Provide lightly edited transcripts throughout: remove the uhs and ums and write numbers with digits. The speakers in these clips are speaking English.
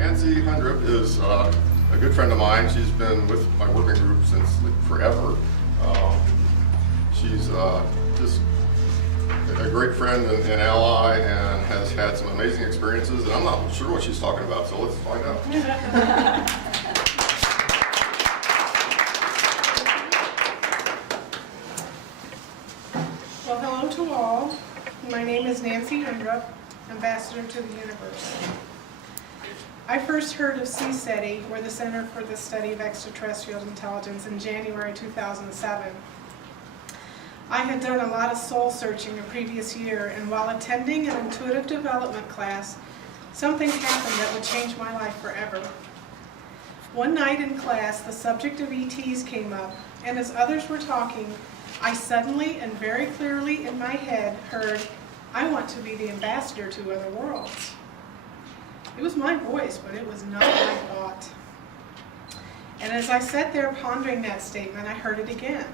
Nancy Hundrup is a good friend of mine. She's been with my working group since forever. She's just a great friend and ally, and has had some amazing experiences, and I'm not sure what she's talking about, so let's find out. Well, hello to all. My name is Nancy Hundrup, Ambassador to the Universe. I first heard of CSETI, or the Center for the Study of Extraterrestrial Intelligence, in January 2007. I had done a lot of soul searching the previous year, and while attending an intuitive development class, something happened that would change my life forever. One night in class, the subject of ETs came up, and as others were talking, I suddenly and very clearly in my head heard, "I want to be the ambassador to other worlds." It was my voice, but it was not my thought. And as I sat there pondering that statement, I heard it again.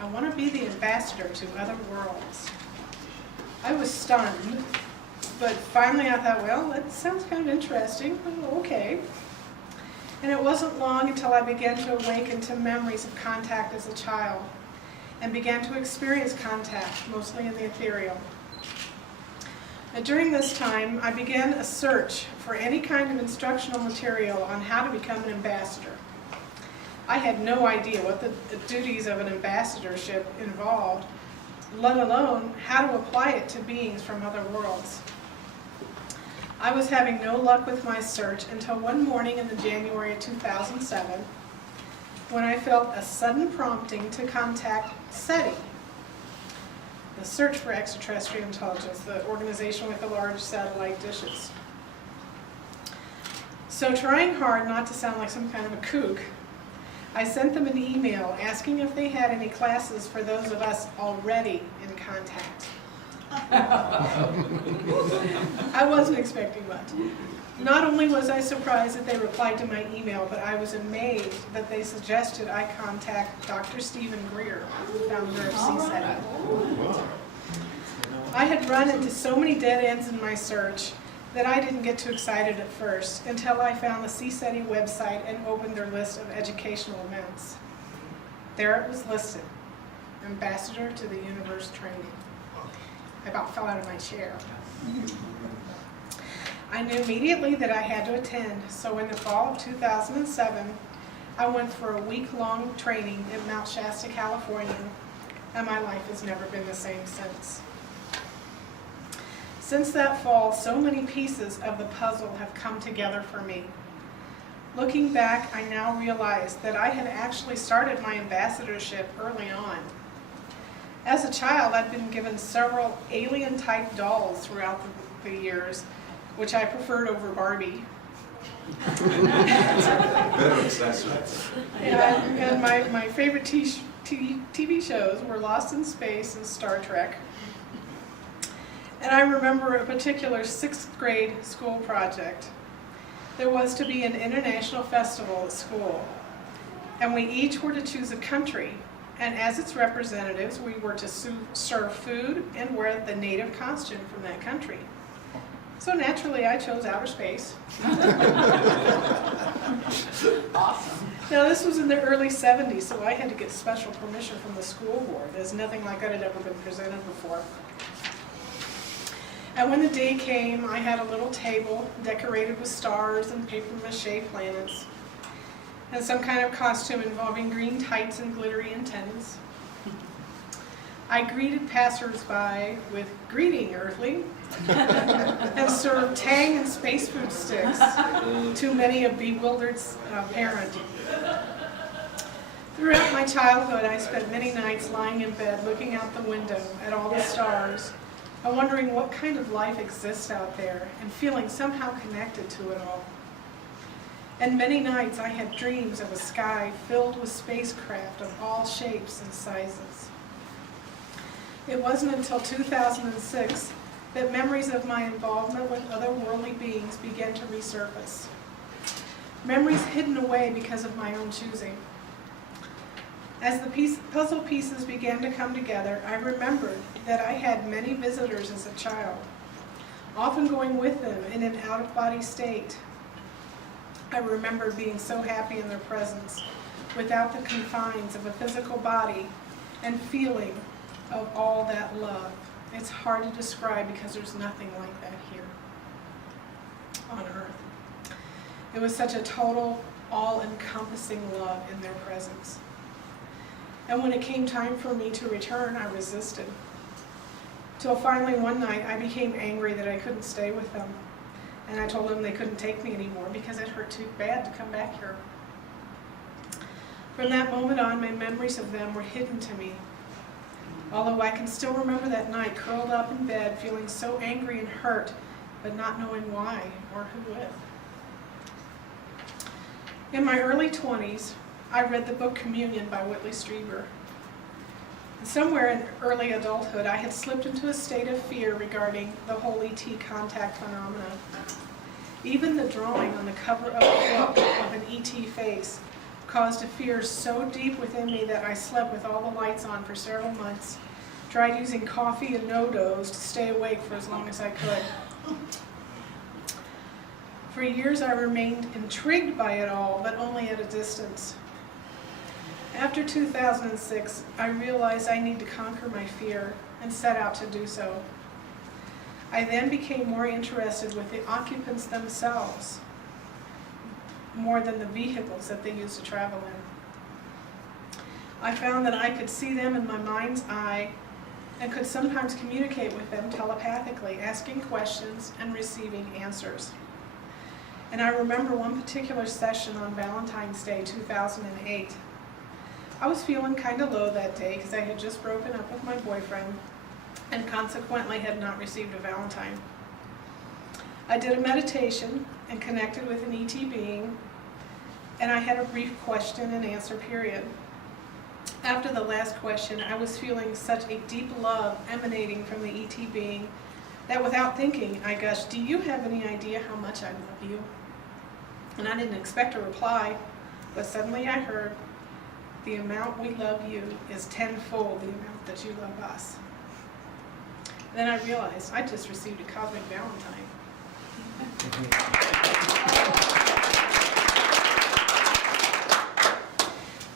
I want to be the ambassador to other worlds. I was stunned, but finally I thought, well, that sounds kind of interesting. Oh, okay. And it wasn't long until I began to awaken to memories of contact as a child, and began to experience contact, mostly in the ethereal. And during this time, I began a search for any kind of instructional material on how to become an ambassador. I had no idea what the duties of an ambassadorship involved, let alone how to apply it to beings from other worlds. I was having no luck with my search until one morning in the January of 2007, when I felt a sudden prompting to contact SETI, the Search for Extraterrestrial Intelligence, the organization with the large satellite dishes. So, trying hard not to sound like some kind of a kook, I sent them an email asking if they had any classes for those of us already in contact. I wasn't expecting much. Not only was I surprised that they replied to my email, but I was amazed that they suggested I contact Dr. Stephen Greer, the founder of CSETI. I had run into so many dead ends in my search that I didn't get too excited at first until I found the CSETI website and opened their list of educational events. There it was listed, Ambassador to the Universe Training. I about fell out of my chair. I knew immediately that I had to attend, so in the fall of 2007, I went for a week-long training in Mount Shasta, California, and my life has never been the same since. Since that fall, so many pieces of the puzzle have come together for me. Looking back, I now realize that I had actually started my ambassadorship early on. As a child, I'd been given several alien-type dolls throughout the years, which I preferred over Barbie. Better accessories. And my favorite TV shows were Lost in Space and Star Trek. And I remember a particular 6th grade school project. There was to be an international festival at school, and we each were to choose a country, and as its representatives, we were to serve food and wear the native costume from that country. So naturally, I chose outer space. Awesome. Now, this was in the early 70s, so I had to get special permission from the school board, as nothing like that had ever been presented before. And when the day came, I had a little table decorated with stars and paper mache planets, and some kind of costume involving green tights and glittery antennas. I greeted passers-by with "Greeting, Earthling," and served Tang and space food sticks to many a bewildered parent. Throughout my childhood, I spent many nights lying in bed looking out the window at all the stars and wondering what kind of life exists out there and feeling somehow connected to it all. And many nights I had dreams of a sky filled with spacecraft of all shapes and sizes. It wasn't until 2006 that memories of my involvement with otherworldly beings began to resurface. Memories hidden away because of my own choosing. As the puzzle pieces began to come together, I remembered that I had many visitors as a child, often going with them in an out-of-body state. I remember being so happy in their presence, without the confines of a physical body, and feeling of all that love. It's hard to describe because there's nothing like that here on earth. It was such a total, all-encompassing love in their presence. And when it came time for me to return, I resisted. Till finally one night I became angry that I couldn't stay with them. And I told them they couldn't take me anymore because it hurt too bad to come back here. From that moment on, my memories of them were hidden to me. Although I can still remember that night curled up in bed, feeling so angry and hurt, but not knowing why or who with. In my early 20s, I read the book Communion by Whitley Strieber. Somewhere in early adulthood, I had slipped into a state of fear regarding the whole ET contact phenomena. Even the drawing on the cover of the book of an ET face caused a fear so deep within me that I slept with all the lights on for several months, tried using coffee and no-dos to stay awake for as long as I could. For years I remained intrigued by it all, but only at a distance. After 2006, I realized I need to conquer my fear and set out to do so. I then became more interested with the occupants themselves, more than the vehicles that they used to travel in. I found that I could see them in my mind's eye and could sometimes communicate with them telepathically, asking questions and receiving answers. And I remember one particular session on Valentine's Day 2008. I was feeling kind of low that day because I had just broken up with my boyfriend and consequently had not received a Valentine. I did a meditation and connected with an ET being, and I had a brief question and answer period. After the last question, I was feeling such a deep love emanating from the ET being that without thinking, I gushed, "Do you have any idea how much I love you?" And I didn't expect a reply, but suddenly I heard, "The amount we love you is tenfold the amount that you love us." Then I realized I just received a cosmic Valentine.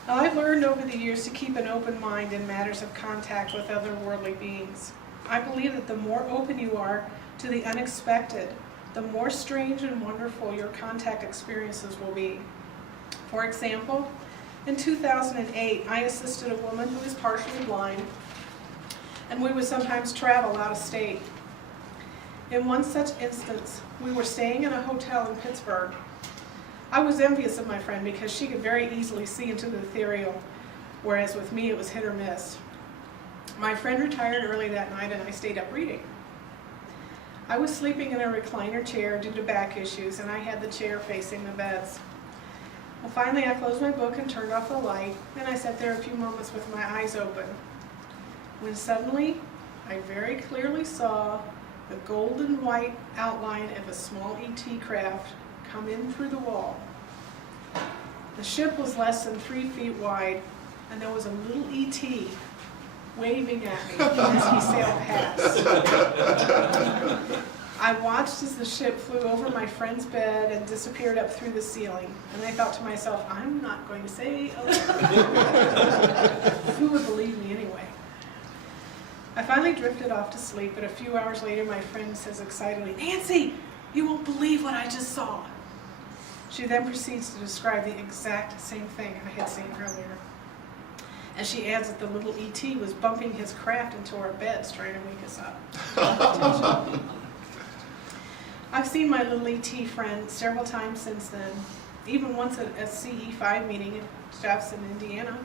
Now, I've learned over the years to keep an open mind in matters of contact with otherworldly beings. I believe that the more open you are to the unexpected, the more strange and wonderful your contact experiences will be. For example, in 2008, I assisted a woman who is partially blind, and we would sometimes travel out of state. In one such instance, we were staying in a hotel in Pittsburgh. I was envious of my friend because she could very easily see into the ethereal, whereas with me it was hit or miss. My friend retired early that night and I stayed up reading. I was sleeping in a recliner chair due to back issues, and I had the chair facing the beds. Well, finally I closed my book and turned off the light, and I sat there a few moments with my eyes open, when suddenly I very clearly saw the golden white outline of a small ET craft come in through the wall. The ship was less than 3 feet wide, and there was a little ET waving at me as he sailed past. I watched as the ship flew over my friend's bed and disappeared up through the ceiling, and I thought to myself, I'm not going to say a who would believe me anyway? I finally drifted off to sleep, but a few hours later my friend says excitedly, "Nancy, you won't believe what I just saw." She then proceeds to describe the exact same thing I had seen earlier. And she adds that the little ET was bumping his craft into our beds trying to wake us up. I've seen my little ET friend several times since then, even once at a CE5 meeting in Jefferson, Indiana.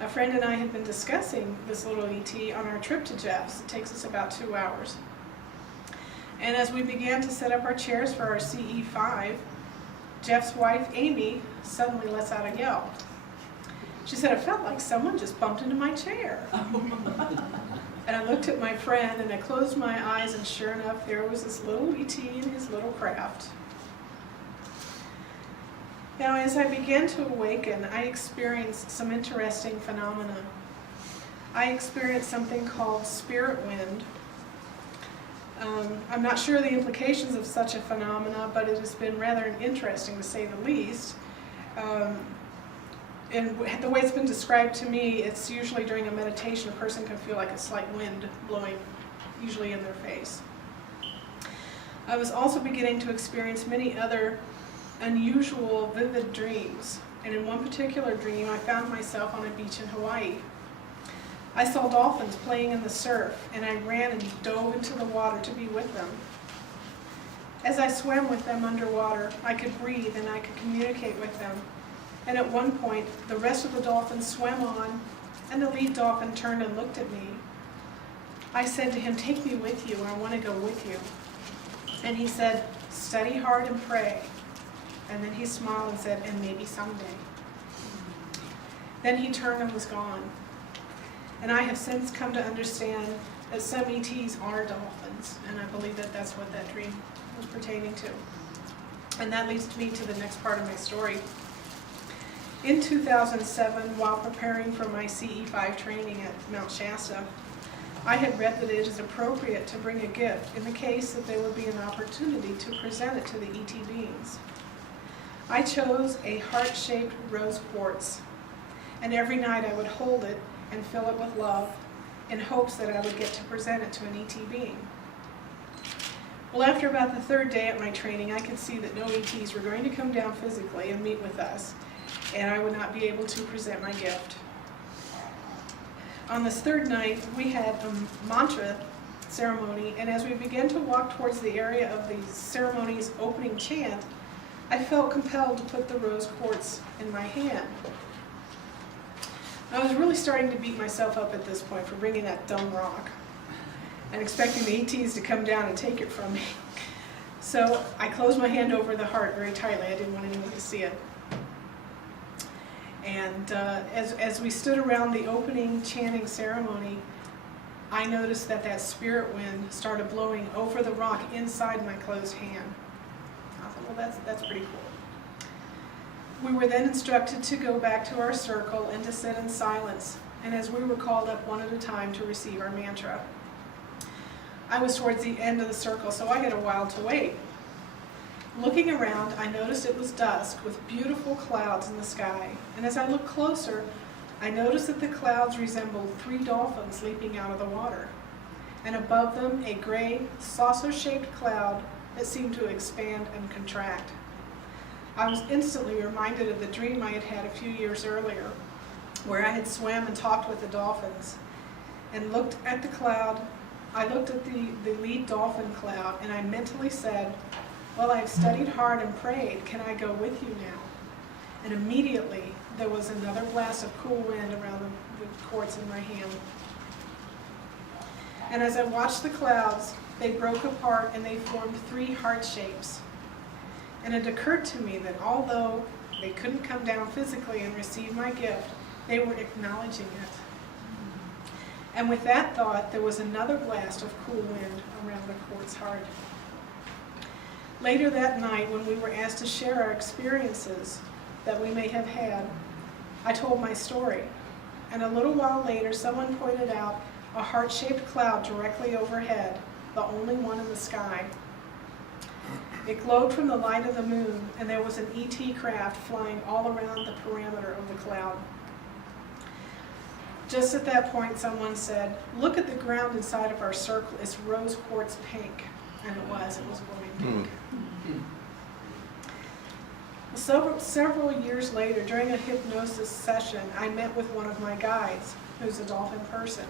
A friend and I had been discussing this little ET on our trip to Jeff's. It takes us about 2 hours. And as we began to set up our chairs for our CE5, Jeff's wife, Amy, suddenly lets out a yell. She said, "It felt like someone just bumped into my chair." And I looked at my friend and I closed my eyes, and sure enough, there was this little ET in his little craft. Now, as I began to awaken, I experienced some interesting phenomena. I experienced something called spirit wind. I'm not sure the implications of such a phenomena, but it has been rather interesting to say the least. And the way it's been described to me, it's usually during a meditation a person can feel like a slight wind blowing, usually in their face. I was also beginning to experience many other unusual, vivid dreams. And in one particular dream, I found myself on a beach in Hawaii. I saw dolphins playing in the surf, and I ran and dove into the water to be with them. As I swam with them underwater, I could breathe and I could communicate with them. And at one point, the rest of the dolphins swam on, and the lead dolphin turned and looked at me. I said to him, "Take me with you, I want to go with you." And he said, "Study hard and pray." And then he smiled and said, "And maybe someday." Then he turned and was gone. And I have since come to understand that some ETs are dolphins, and I believe that that's what that dream was pertaining to. And that leads me to the next part of my story. In 2007, while preparing for my CE5 training at Mount Shasta, I had read that it is appropriate to bring a gift in the case that there would be an opportunity to present it to the ET beings. I chose a heart-shaped rose quartz, and every night I would hold it and fill it with love in hopes that I would get to present it to an ET being. Well, after about the third day at my training, I could see that no ETs were going to come down physically and meet with us, and I would not be able to present my gift. On this third night, we had a mantra ceremony, and as we began to walk towards the area of the ceremony's opening chant, I felt compelled to put the rose quartz in my hand. I was really starting to beat myself up at this point for bringing that dumb rock and expecting the ETs to come down and take it from me. So I closed my hand over the heart very tightly. I didn't want anyone to see it. And as we stood around the opening chanting ceremony, I noticed that that spirit wind started blowing over the rock inside my closed hand. I thought, well, that's pretty cool. We were then instructed to go back to our circle and to sit in silence, and as we were called up one at a time to receive our mantra. I was towards the end of the circle, so I had a while to wait. Looking around, I noticed it was dusk with beautiful clouds in the sky, and as I looked closer, I noticed that the clouds resembled 3 dolphins leaping out of the water, and above them a gray, saucer-shaped cloud that seemed to expand and contract. I was instantly reminded of the dream I had had a few years earlier, where I had swam and talked with the dolphins, and looked at the cloud. I looked at the lead dolphin cloud, and I mentally said, "Well, I've studied hard and prayed. Can I go with you now?" And immediately, there was another blast of cool wind around the quartz in my hand. And as I watched the clouds, they broke apart and they formed 3 heart shapes. And it occurred to me that although they couldn't come down physically and receive my gift, they were acknowledging it. And with that thought, there was another blast of cool wind around the quartz heart. Later that night, when we were asked to share our experiences that we may have had, I told my story. And a little while later, someone pointed out a heart-shaped cloud directly overhead, the only one in the sky. It glowed from the light of the moon, and there was an ET craft flying all around the perimeter of the cloud. Just at that point, someone said, "Look at the ground inside of our circle. It's rose quartz pink." And it was glowing pink. Several years later, during a hypnosis session, I met with one of my guides, who's a dolphin person.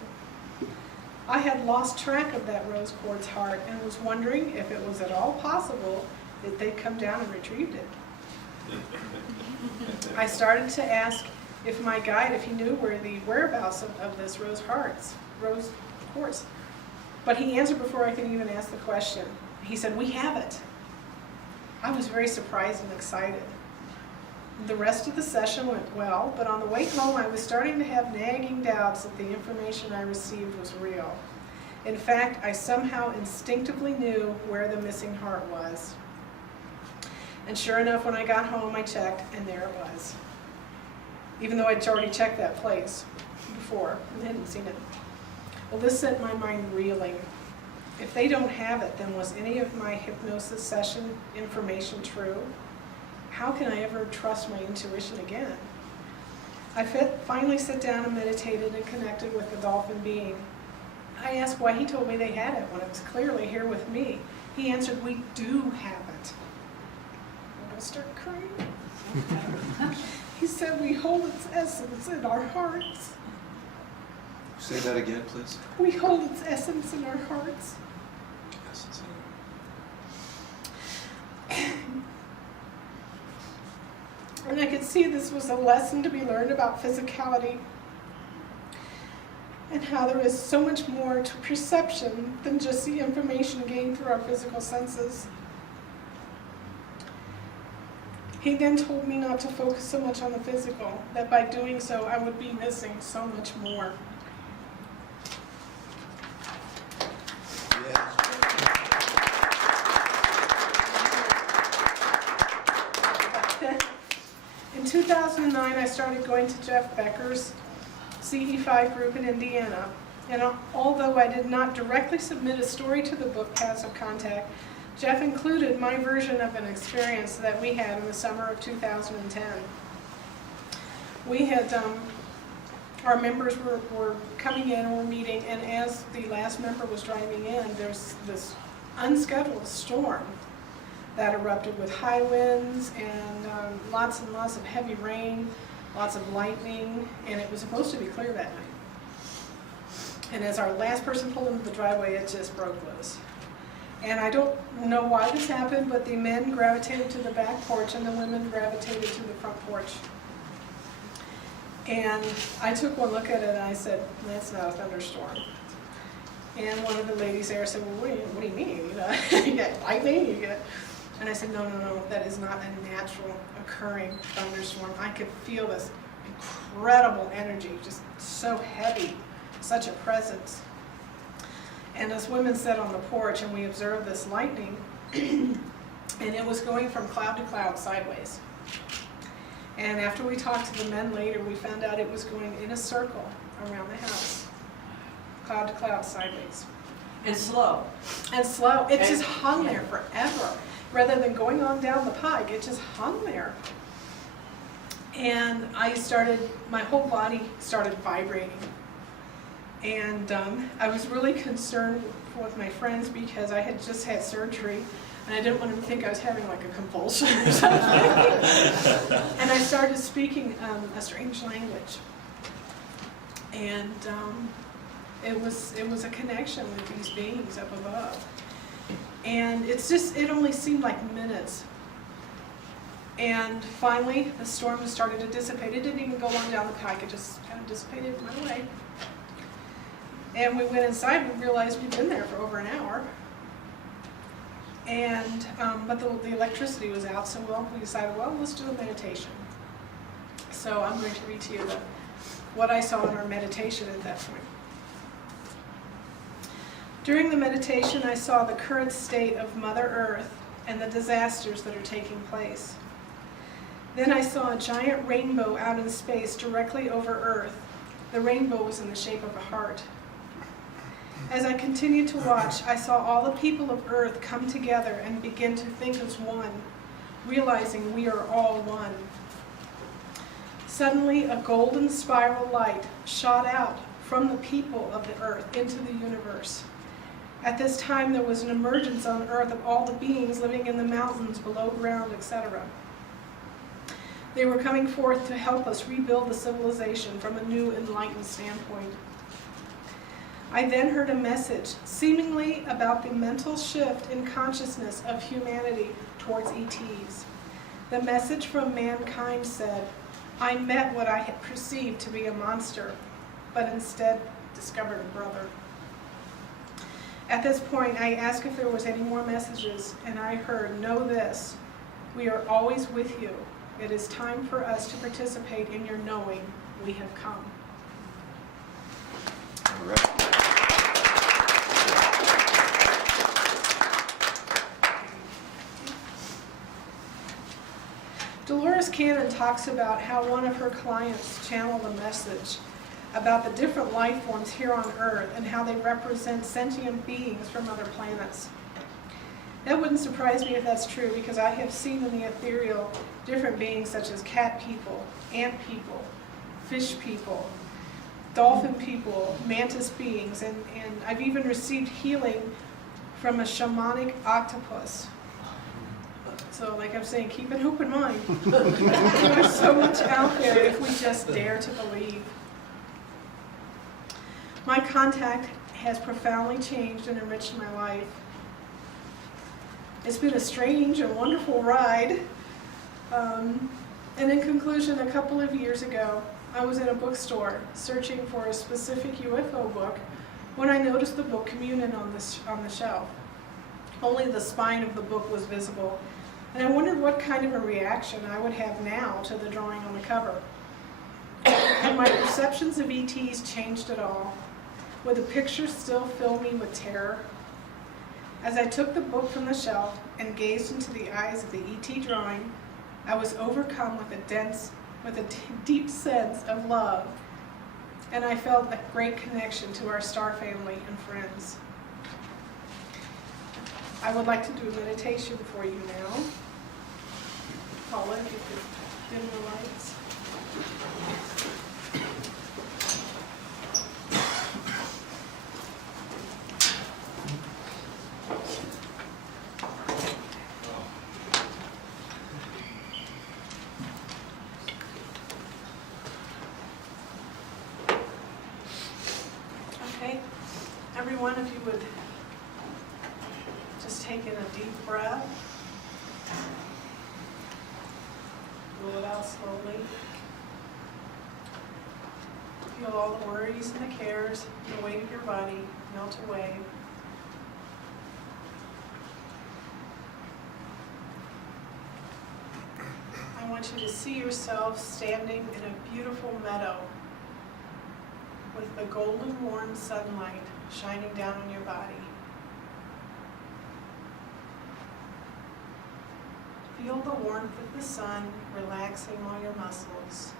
I had lost track of that rose quartz heart and was wondering if it was at all possible that they'd come down and retrieved it. I started to ask if my guide, if he knew where the whereabouts of this rose quartz. But he answered before I could even ask the question. He said, "We have it." I was very surprised and excited. The rest of the session went well, but on the way home I was starting to have nagging doubts that the information I received was real. In fact, I somehow instinctively knew where the missing heart was. And sure enough, when I got home, I checked, and there it was. Even though I'd already checked that place before and hadn't seen it. Well, this set my mind reeling. If they don't have it, then was any of my hypnosis session information true? How can I ever trust my intuition again? I finally sat down and meditated and connected with the dolphin being. I asked why he told me they had it when it was clearly here with me. He answered, we do have it. I'm going to start crying. He said, we hold its essence in our hearts. Say that again, please. We hold its essence in our hearts. Essence. And I could see this was a lesson to be learned about physicality and how there is so much more to perception than just the information gained through our physical senses. He then told me not to focus so much on the physical, that by doing so I would be missing so much more. In 2009, I started going to Jeff Becker's CE5 group in Indiana, and although I did not directly submit a story to the book Paths of Contact, Jeff included my version of an experience that we had in the summer of 2010. We had, our members were coming in and were meeting, and as the last member was driving in, there's this unscheduled storm that erupted with high winds and lots and lots of heavy rain, lots of lightning, and it was supposed to be clear that night. And as our last person pulled into the driveway, it just broke loose. And I don't know why this happened, but the men gravitated to the back porch and the women gravitated to the front porch. And I took one look at it and I said, that's not a thunderstorm. And one of the ladies there said, well, what do you mean? You got lightning? And I said, no, that is not a natural occurring thunderstorm. I could feel this incredible energy, just so heavy, such a presence. And us women sat on the porch and we observed this lightning, and it was going from cloud to cloud sideways. And after we talked to the men later, we found out it was going in a circle around the house, cloud to cloud sideways. And slow. And slow. It just hung there forever. Rather than going on down the pike, it just hung there. And my whole body started vibrating. And I was really concerned with my friends because I had just had surgery and I didn't want them to think I was having like a convulsion or something. And I started speaking a strange language. And it was a connection with these beings up above. And it only seemed like minutes. And finally, the storm started to dissipate. It didn't even go on down the pike, it just kind of dissipated my way. And we went inside and realized we'd been there for over an hour. And, but the electricity was out, so we decided, well, let's do a meditation. So I'm going to read to you what I saw in our meditation at that point. During the meditation, I saw the current state of Mother Earth and the disasters that are taking place. Then I saw a giant rainbow out in space directly over Earth. The rainbow was in the shape of a heart. As I continued to watch, I saw all the people of Earth come together and begin to think as one, realizing we are all one. Suddenly, a golden spiral light shot out from the people of the Earth into the universe. At this time, there was an emergence on Earth of all the beings living in the mountains, below ground, etc. They were coming forth to help us rebuild the civilization from a new enlightened standpoint. I then heard a message, seemingly about the mental shift in consciousness of humanity towards ETs. The message from mankind said, I met what I had perceived to be a monster, but instead discovered a brother. At this point, I asked if there was any more messages, and I heard, know this, we are always with you. It is time for us to participate in your knowing we have come. All right. Dolores Cannon talks about how one of her clients channeled a message about the different life forms here on Earth and how they represent sentient beings from other planets. That wouldn't surprise me if that's true, because I have seen in the ethereal different beings such as cat people, ant people, fish people, dolphin people, mantis beings, and I've even received healing from a shamanic octopus. So like I'm saying, keep an open mind. There's so much out there if we just dare to believe. My contact has profoundly changed and enriched my life. It's been a strange and wonderful ride. And in conclusion, a couple of years ago, I was in a bookstore searching for a specific UFO book when I noticed the book Communion on the shelf. Only the spine of the book was visible, and I wondered what kind of a reaction I would have now to the drawing on the cover. And my perceptions of ETs changed at all. Would the picture still fill me with terror? As I took the book from the shelf and gazed into the eyes of the ET drawing, I was overcome with a deep sense of love, and I felt a great connection to our star family and friends. I would like to do a meditation for you now. Paula, if you could dim the lights. Okay, everyone, if you would just take in a deep breath. Blow it out slowly. Feel all the worries and the cares, the weight of your body melt away. I want you to see yourself standing in a beautiful meadow with the golden warm sunlight shining down on your body. Feel the warmth of the sun relaxing all your muscles.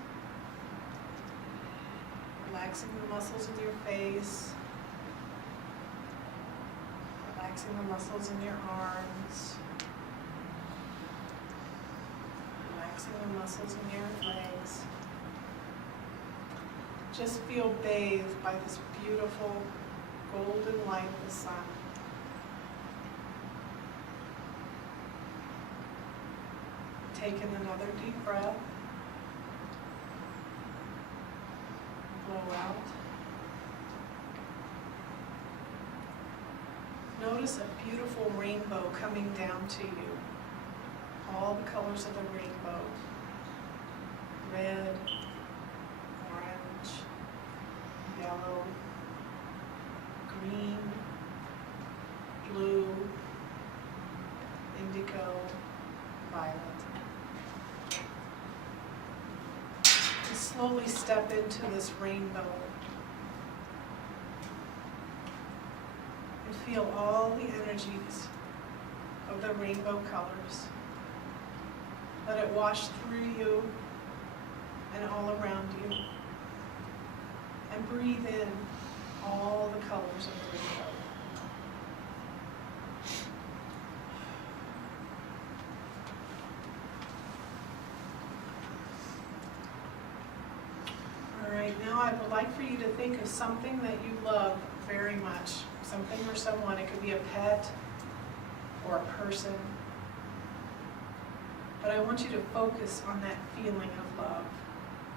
Relaxing the muscles in your face. Relaxing the muscles in your arms. Relaxing the muscles in your legs. Just feel bathed by this beautiful golden light of the sun. Take in another deep breath. Blow out. Notice a beautiful rainbow coming down to you. All the colors of the rainbow. Red, orange, yellow, green, blue, indigo, violet. To slowly step into this rainbow and feel all the energies of the rainbow colors. Let it wash through you and all around you. And breathe in all the colors of the rainbow. All right, now I would like for you to think of something that you love very much. Something or someone. It could be a pet or a person. But I want you to focus on that feeling of love,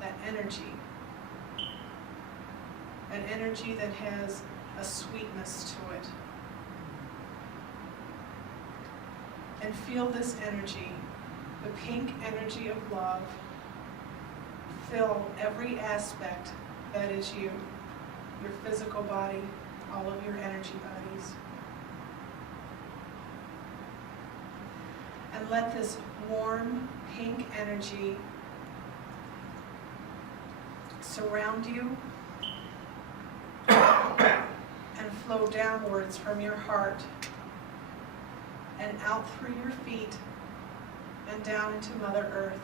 that energy. An energy that has a sweetness to it. And feel this energy, the pink energy of love, fill every aspect that is you, your physical body, all of your energy bodies. And let this warm pink energy surround you and flow downwards from your heart and out through your feet and down into Mother Earth.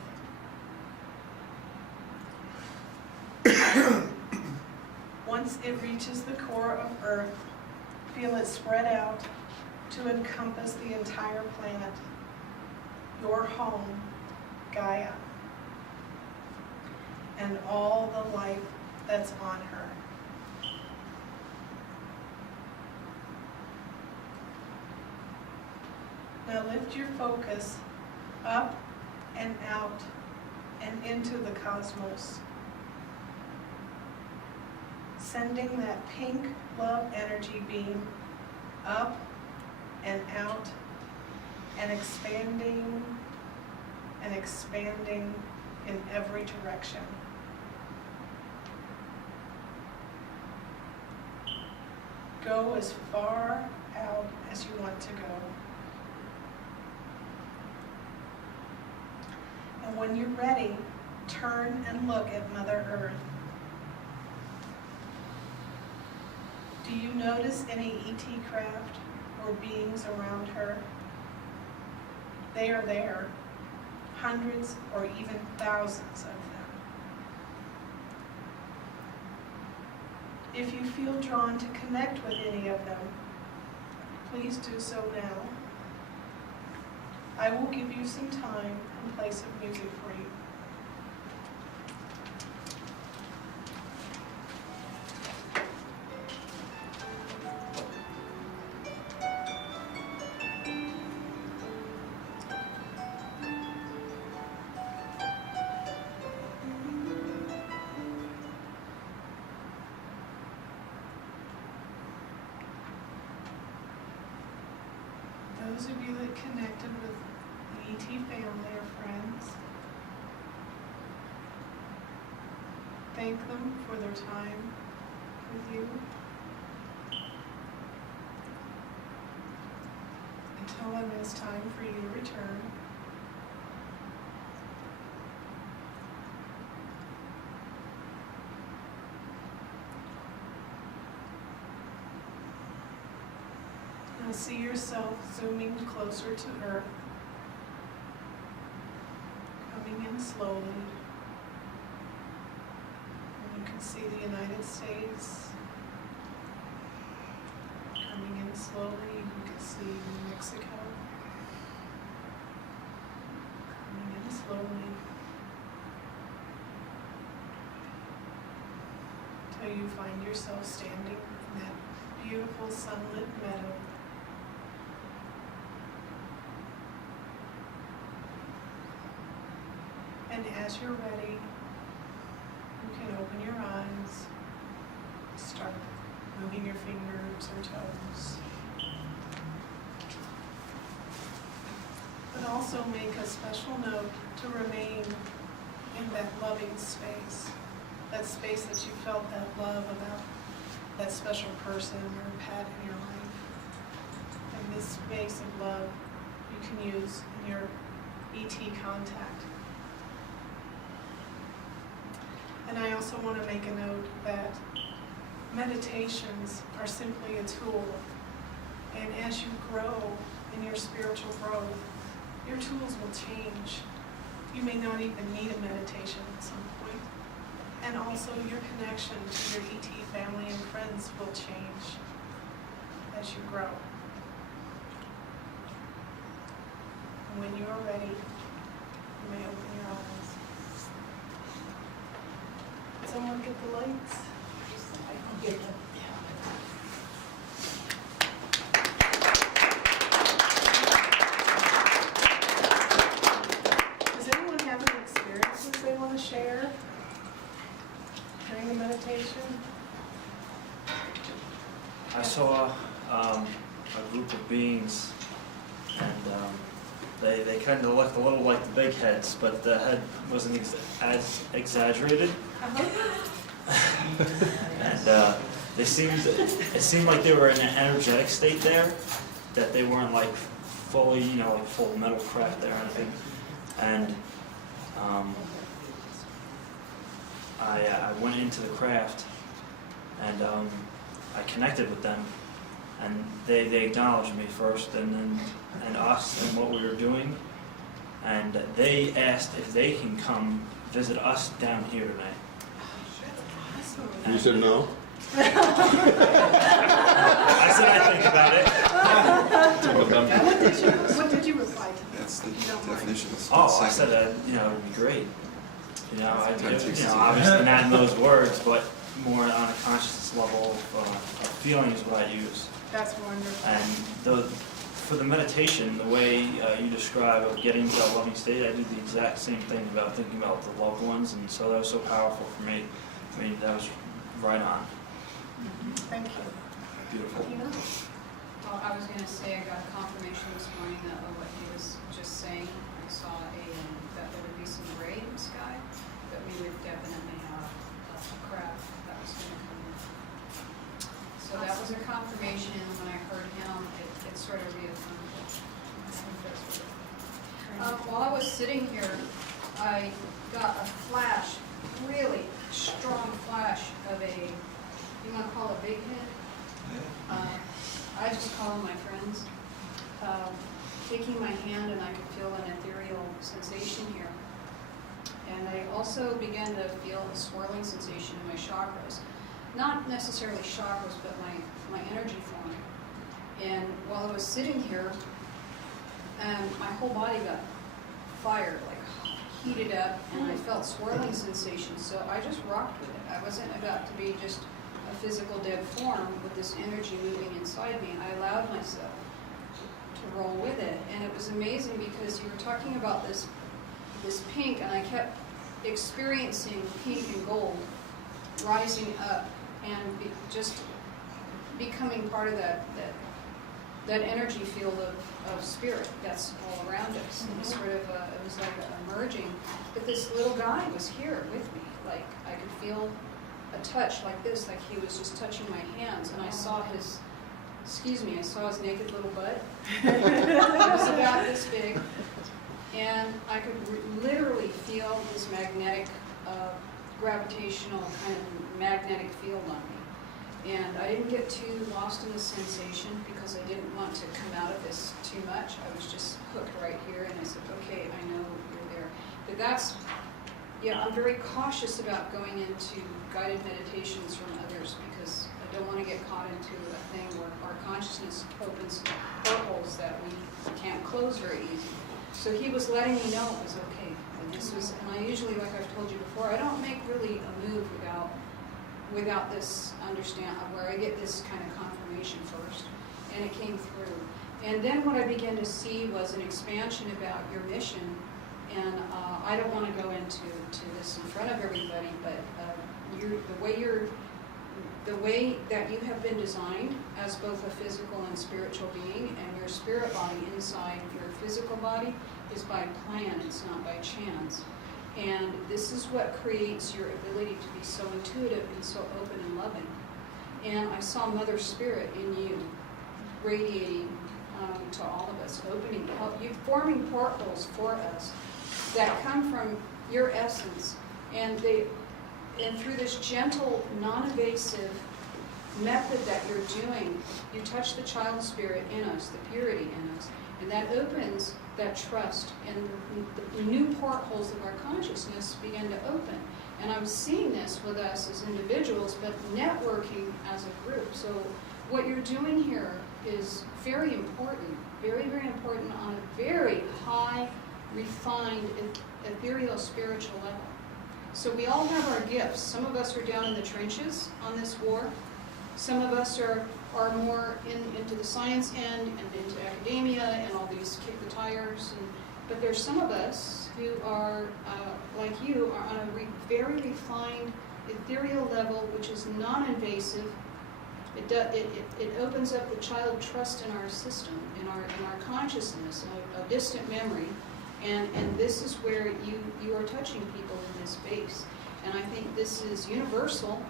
Once it reaches the core of Earth, feel it spread out to encompass the entire planet, your home, Gaia, and all the life that's on her. Now lift your focus up and out and into the cosmos, sending that pink love energy beam up and out and expanding in every direction. Go as far out as you want to go. And when you're ready, turn and look at Mother Earth. Do you notice any ET craft or beings around her? They are there, hundreds or even thousands of them. If you feel drawn to connect with any of them, please do so now. I will give you some time and play some music for you. Those of you that connected with the ET family or friends, thank them for their time with you. And tell them it's time for you to return. Now see yourself zooming closer to Earth, coming in slowly. And you can see the United States coming in slowly. You can see Mexico coming in slowly. Until you find yourself standing in that beautiful sunlit meadow. And as you're ready, you can open your eyes, start moving your fingers or toes. But also make a special note to remain in that loving space, that space that you felt that love about that special person or pet in your life. And this space of love you can use in your ET contact. And I also want to make a note that meditations are simply a tool. And as you grow in your spiritual growth, your tools will change. You may not even need a meditation at some point. And also your connection to your ET family and friends will change as you grow. And when you are ready, you may open your eyes. Someone get the lights? I get them. Does anyone have any experiences they want to share during the meditation? I saw a group of beings, and they kind of looked a little like the big heads, but the head wasn't as exaggerated. And it seemed like they were in an energetic state there, that they weren't like fully, like full metal craft there or anything. And I went into the craft, and I connected with them, and they acknowledged me first, and us and what we were doing, and they asked if they can come visit us down here tonight. You said no? I said I'd think about it. What did you reply to? That's the You don't mind. definition of Oh, I split said second. that, it'd be great. Time takes to see. Obviously not in those words, but more on a conscious level of feeling is what I use. That's wonderful. And for the meditation, the way you describe of getting to that loving state, I do the exact same thing about thinking about the loved ones, and so that was so powerful for me. I mean, that was right on. Thank you. Beautiful. Tina? Well, I was gonna say, I got confirmation this morning of what he was just saying. I saw that there would be some gray in the sky, that we would definitely have a craft that was gonna come in. So that was a confirmation, and when I heard him, it sort of reaffirmed it. I think that's what while I was sitting here, I got a flash, really strong flash of you wanna call it big head? I just call them my friends. Taking my hand, and I could feel an ethereal sensation here. And I also began to feel a swirling sensation in my chakras. Not necessarily chakras, but my energy flowing. And while I was sitting here, my whole body got fired, like heated up, and I felt swirling sensations. So I just rocked with it. I wasn't about to be just a physical dead form with this energy moving inside me. I allowed myself to roll with it, and it was amazing because you were talking about this pink, and I kept experiencing pink and gold rising up and just becoming part of that energy field of spirit that's all around us. And sort of it was like a merging, but this little guy was here with me. Like I could feel a touch like this, like he was just touching my hands, and I saw his naked little butt. It was about this big, and I could literally feel this magnetic, gravitational kind of magnetic field on me. And I didn't get too lost in the sensation because I didn't want to come out of this too much. I was just hooked right here, and I said, okay, I know you're there. But I'm very cautious about going into guided meditations from others because I don't want to get caught into a thing where our consciousness opens portholes that we can't close very easy. So he was letting me know it was okay. And I usually, like I've told you before, I don't make really a move without this understand where I get this kind of confirmation first, and it came through. And then what I began to see was an expansion about your mission. And I don't want to go into this in front of everybody, but the way that you have been designed as both a physical and spiritual being, and your spirit body inside your physical body is by plan, it's not by chance. And this is what creates your ability to be so intuitive and so open and loving. And I saw Mother Spirit in you, radiating to all of us, forming portals for us that come from your essence, and through this gentle, non-invasive method that you're doing, you touch the child spirit in us, the purity in us, and that opens that trust, and the new portholes of our consciousness begin to open. And I'm seeing this with us as individuals, but networking as a group. So what you're doing here is very important, very, very important on a very high, refined, ethereal, spiritual level. So we all have our gifts. Some of us are down in the trenches on this war. Some of us are more into the science end and into academia and all these kick the tires. But there's some of us who are, like you, are on a very refined, ethereal level, which is non-invasive. It opens up the child trust in our system, in our consciousness, a distant memory. And this is where you are touching people in this space. And I think this is universal,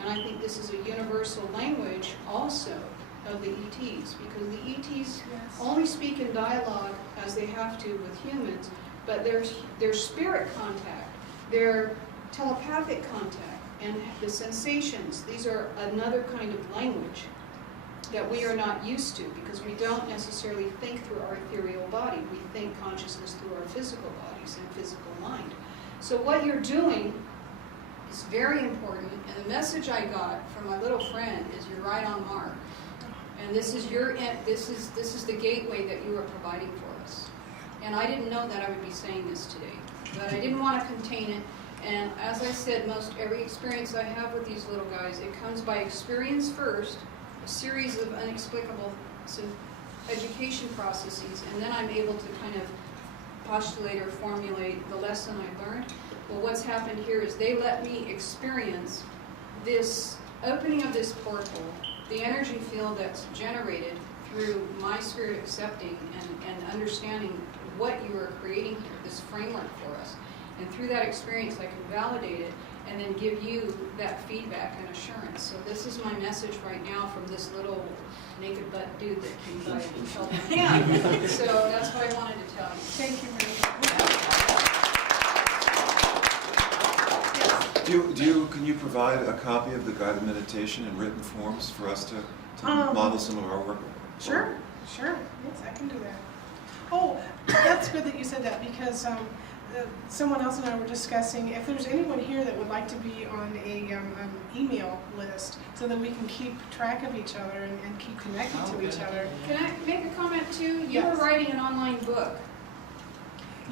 and I think this is a universal language also of the ETs, because the ETs only speak in dialogue as they have to with humans, but their spirit contact, their telepathic contact, and the sensations, these are another kind of language that we are not used to, because we don't necessarily think through our ethereal body. We think consciousness through our physical bodies and physical mind. So what you're doing It's very important, and the message I got from my little friend is you're right on mark. And this is this is the gateway that you are providing for us. And I didn't know that I would be saying this today, but I didn't want to contain it. And as I said, most every experience I have with these little guys, it comes by experience first, a series of inexplicable education processes, and then I'm able to kind of postulate or formulate the lesson I learned. Well, what's happened here is they let me experience this opening of this portal, the energy field that's generated through my spirit accepting and understanding what you are creating here, this framework for us. And through that experience, I can validate it and then give you that feedback and assurance. So this is my message right now from this little naked butt dude that came by and held my hand. So that's what I wanted to tell you. Thank you very much. Can you provide a copy of the guided meditation in written forms for us to model some of our work? Sure. Yes, I can do that. Oh, that's good that you said that, because someone else and I were discussing if there's anyone here that would like to be on an email list so that we can keep track of each other and keep connected to each other. Can I make a comment too? You Yes. were writing an online book.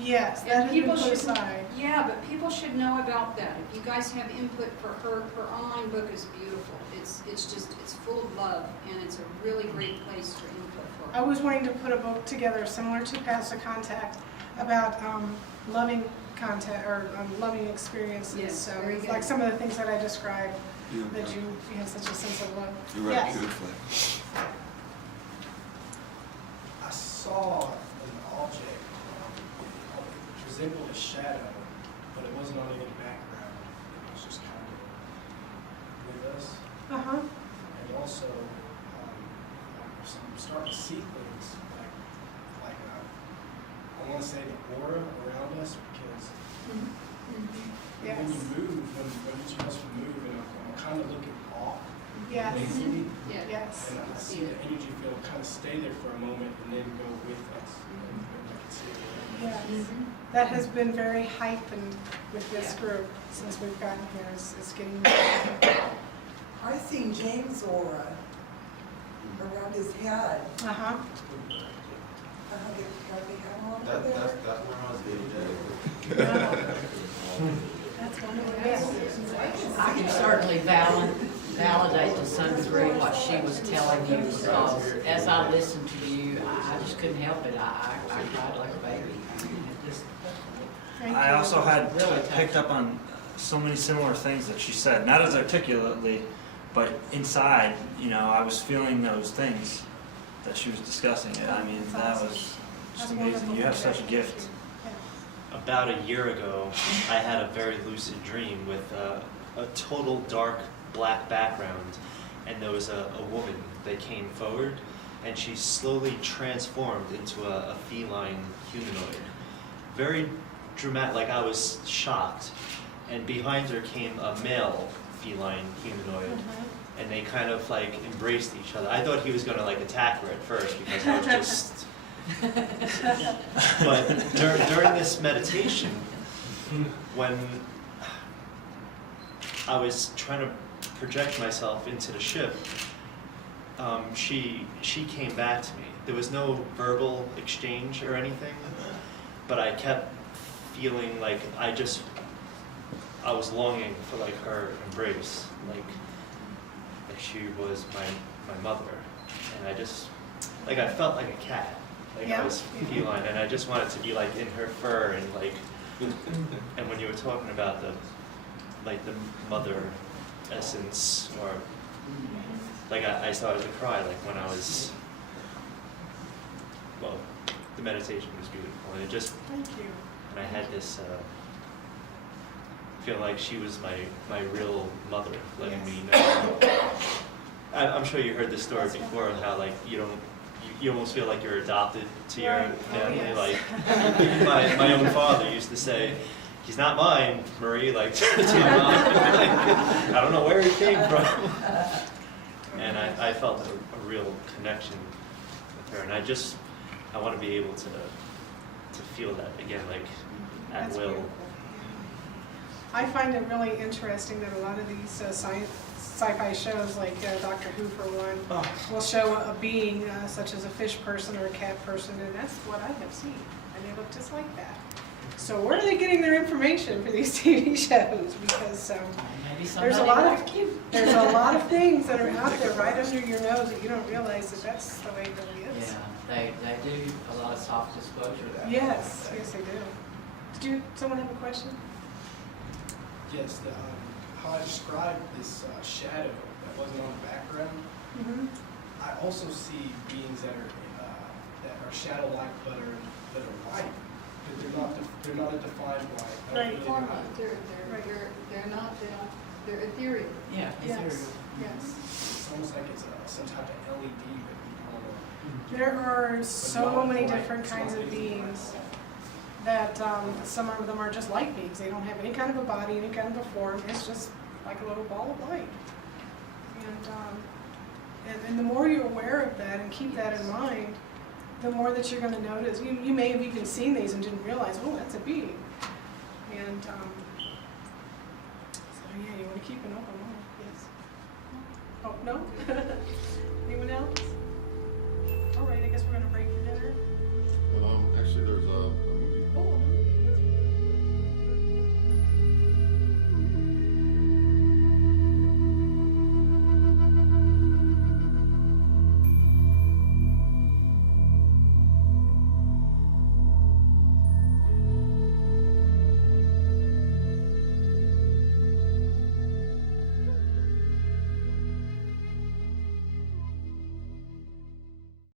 Yes, that And has been people put should, aside. yeah, but people should know about that. If you guys have input for her online book is beautiful. It's full of love, and it's a really great place for input for I her. was wanting to put a book together similar to Pass the Contact about loving contact or loving experiences. Yes, So very it's good. like some of the things that I described, You that you have such a sense of love. you write Yes. beautifully. I saw an object, it resembled a shadow, but it wasn't on any background. It was just kind of with us. Uh-huh. And also, I'm starting to see things like I want to say the aura around us, because Yes. when you move, when each of us will move, and I'm kind of looking off, Yes. maybe, Yeah. Yes. and I see the energy field kind of stay there for a moment and then go with us. And I can see it. Yes. Mhm. That has been very heightened with this Yeah. group since we've gotten here. Is getting. I seen James' aura around his head. Uh-huh. Have they had one over there? That's where I was That's wonderful. I can certainly validate to some degree what she was telling you, because as I listened to you, I just couldn't help it. I cried like a baby. It just- Thank I you. also had Really picked up on so many similar things that she said, not as articulately, but inside, I was feeling those things that she was discussing. I mean, That's that awesome. was just That's amazing. wonderful. You have such a Thank gift. you. About a year ago, I had a very lucid dream with a total dark black background, and there was a woman that came forward, and she slowly transformed into a feline humanoid. Very dramatic, like I was shocked. And behind her came a male feline humanoid, Mhm. and they kind of like embraced each other. I thought he was gonna like attack her at first because I was just. But during this meditation, when I was trying to project myself into the ship, she came back to me. There was no verbal exchange or anything, but I kept feeling like I was longing for like her embrace, like she was my mother, and I felt like a cat. Like Yeah. I was feline, and I just wanted to be like in her fur, and like, and when you were talking about the mother essence, or like I started to cry, like when I was, well, the meditation was beautiful, and it just, Thank you. and I had this feel like she was my real mother, letting me know. I'm sure you heard this story before, how like you almost feel like you're adopted to your Right. Oh, family. yes. Like my own father used to say, "He's not mine, Marie," like to my mom. Like, I don't know where he came from. And I felt a real connection with her, and I want to be able to feel that again, like at That's will. beautiful. I find it really interesting that a lot of these sci-fi shows, like Doctor Who for one, will show a being such as a fish person or a cat person, and that's what I have seen, and they look just like that. So where are they getting their information for these TV shows? Because Maybe there's a somebody lot of like you. there's a lot of things that are out there right under your nose that you don't realize that that's the way it really is. Yeah, they do a lot of soft disclosure. Yes, yes they do. Did someone have a question? Yes, how I described this shadow that wasn't on the background, Mm-hmm. I also see beings that are shadow-like but are white. But they're not a defined white. I don't Right. really know how to- They're ethereal. Yeah, Yes, ethereal. yes. It's almost like it's some type of LED that we There are so many different kinds of beings that some of them are just light beings. They don't have any kind of a body, any kind of a form. It's just like a little ball of light. And the more you're aware of that and keep that in mind, the more that you're going to notice. You may have even seen these and didn't realize, oh, that's a being. And so yeah, you want to keep an open mind. Yes. Oh, no? Anyone else? All right, I guess we're going to break for dinner.